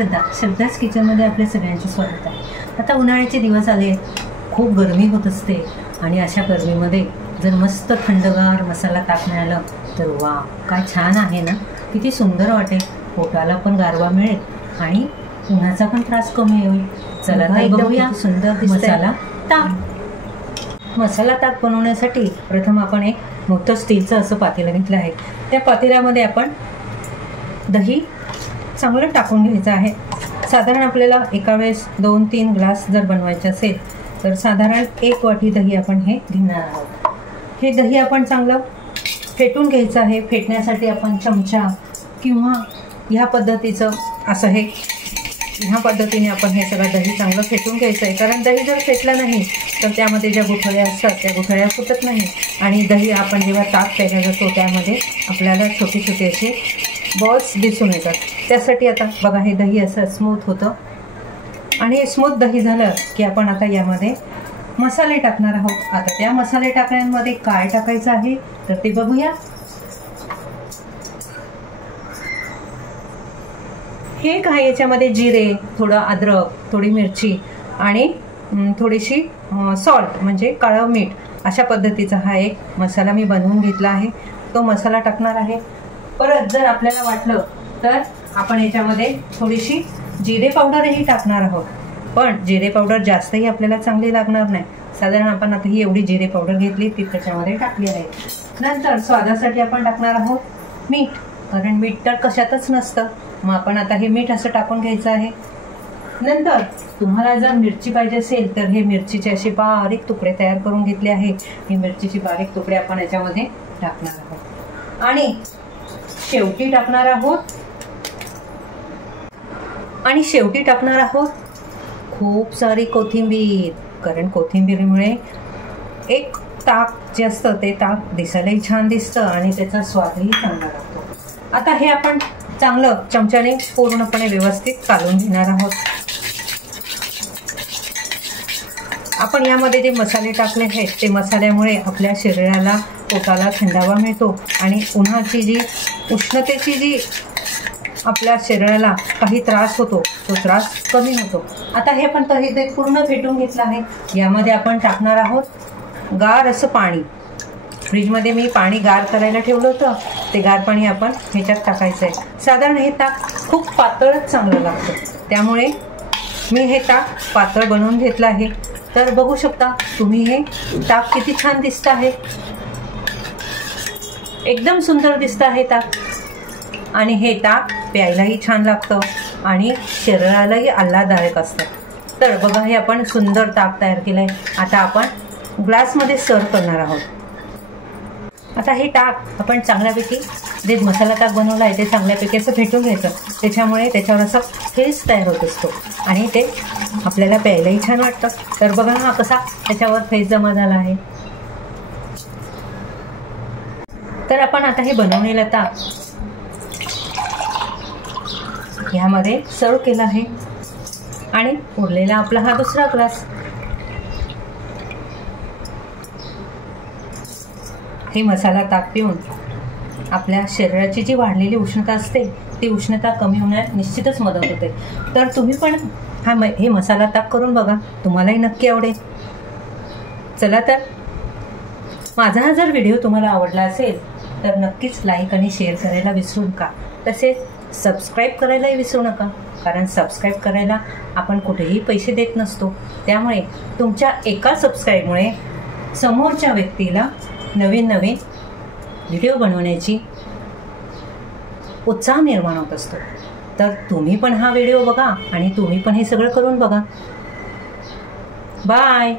श्रद्धाच किचनमध्ये आपल्या सगळ्यांचे स्वागत आहे। आता उन्हाळ्याचे दिवस आले, खूप गरमी होत असते आणि अशा गरमीमध्ये जर मस्त थंडगार मसाला ताक मिळाला तर वा, काय छान आहे ना। किती सुंदर वाटेल, पोटाला पण गारवा मिळेल आणि उन्हाचा पण त्रास कमी होईल। चला तर बघूया सुंदर मसाला ताक। मसाला ताक बनवण्यासाठी प्रथम आपण एक मोठं स्टीलचं असं पातेलं घेतलं आहे। त्या पातेल्यामध्ये आपण दही चांगलं टाकून घ्यायचं आहे। साधारण आपल्याला एका वेळेस 2-3 ग्लास जर बनवायचे असेल तर साधारण 1 वाटी दही आपण हे घेणार आहोत। हे दही आपण चांगलं फेटून घ्यायचं आहे। फेटण्यासाठी आपण चमचा किंवा ह्या पद्धतीचं असं ह्या पद्धतीने आपण हे सगळं दही चांगलं फेटून घ्यायचं आहे। कारण दही जर फेटलं नाही तर त्यामध्ये ज्या गुठळ्या असतात त्या गुठळ्या फुटत नाही आणि दही आपण जेव्हा ताक प्यायला जातो त्यामध्ये आपल्याला छोटे छोटे असे बॉल्स दिसून येतात। त्यासाठी आता बघा हे दही असं स्मूथ होतं आणि हे स्मूथ दही झालं की आपण आता यामध्ये मसाले टाकणार आहोत। आता त्या मसाले टाकण्यामध्ये काय टाकायचं आहे तर ते बघूया। हे काय, याच्यामध्ये जिरे, थोडं अद्रक, थोडी मिरची आणि थोडीशी सॉल्ट म्हणजे काळं मीठ अशा पद्धतीचा हा एक मसाला मी बनवून घेतला आहे। तो मसाला टाकणार आहे। परत जर आपल्याला वाटलं तर आपण याच्यामध्ये थोडीशी जिरे पावडरही टाकणार आहोत, पण जिरे पावडर जास्तही आपल्याला चांगली लागणार नाही। साधारण आपण आता ही एवढी जिरे पावडर घेतली ती त्याच्यामध्ये टाकली आहे। नंतर स्वादासाठी आपण टाकणार आहोत मीठ, कारण मीठ तर कशातच नसतं, मग आपण आता हे मीठ असं टाकून घ्यायचं आहे। नंतर तुम्हाला जर मिरची पाहिजे असेल तर हे मिरचीचे असे बारीक तुकडे तयार करून घेतले आहे। ही मिरचीचे बारीक तुकडे आपण याच्यामध्ये टाकणार आहोत आणि शेवटी टाकणार आहोत खूप सारी कोथिंबीर, कारण कोथिंबीरमुळे एक ताक जे असतं ते ताक दिसायलाही छान दिसतं आणि त्याचा स्वादही चांगला लागतो। आता हे आपण चांगलं चमच्याने पूर्णपणे व्यवस्थित कालवून घेणार आहोत। आपण यामध्ये जे मसाले टाकले आहेत ते मसाल्यामुळे आपल्या शरीराला, पोटाला थंडावा मिळतो आणि उष्णतेची जी आपल्या शरीराला काही त्रास होतो तो त्रास कमी होतो। आता हे आपण ते पूर्ण फेटून घेतलं आहे। यामध्ये आपण टाकणार आहोत गार असं पाणी। फ्रीजमध्ये मी पाणी गार करायला ठेवलं होतं, ते गार पाणी आपण ह्याच्यात टाकायचं आहे। साधारण हे ताक खूप पातळच चांगलं लागतं, त्यामुळे मी हे ताक पातळ बनवून घेतलं आहे। तर बघू शकता तुम्ही हे ताक किती छान दिसतं आहे, एकदम सुंदर दिसतं आहे ताक आणि हे ताक प्यायलाही छान लागतं आणि शरीरालाही आल्हाददायक असतं। तर बघा हे आपण सुंदर ताक तयार केलं आहे। आता आपण ग्लासमध्ये सर्व करणार आहोत। आता हे ताक आपण चांगल्यापैकी जे मसाला ताक बनवला आहे ते चांगल्यापैकी असं फेटून घ्यायचं, त्याच्यामुळे त्याच्यावर असा फेस तयार होत असतो आणि ते आपल्याला प्यायलाही छान वाटतं। तर बघा हा कसा त्याच्यावर फेस जमा झाला आहे। तर आपण आता हे बनवलेलं ताक ह्यामध्ये सर्व केलं आहे आणि उरलेला आपला हा दुसरा ग्लास। हे मसाला ताक पिऊन आपल्या शरीराची जी वाढलेली उष्णता असते ती उष्णता कमी होण्यास निश्चितच मदत होते। तर तुम्ही पण हे मसाला ताक करून बघा, तुम्हालाही नक्की आवडेल। चला तर माझा हा जर व्हिडिओ तुम्हाला आवडला असेल तर नक्कीच लाईक आणि शेअर करायला विसरू नका। तसेच सबस्क्राईब करायलाही विसरू नका, कारण सबस्क्राईब करायला आपण कुठेही पैसे देत नसतो। त्यामुळे तुमच्या एका सबस्क्राईबमुळे समोरच्या व्यक्तीला नवीन व्हिडिओ बनवण्याची उत्साह निर्माण होत असतो। तर तुम्ही पण हा व्हिडिओ बघा आणि तुम्ही पण हे सगळं करून बघा। बाय।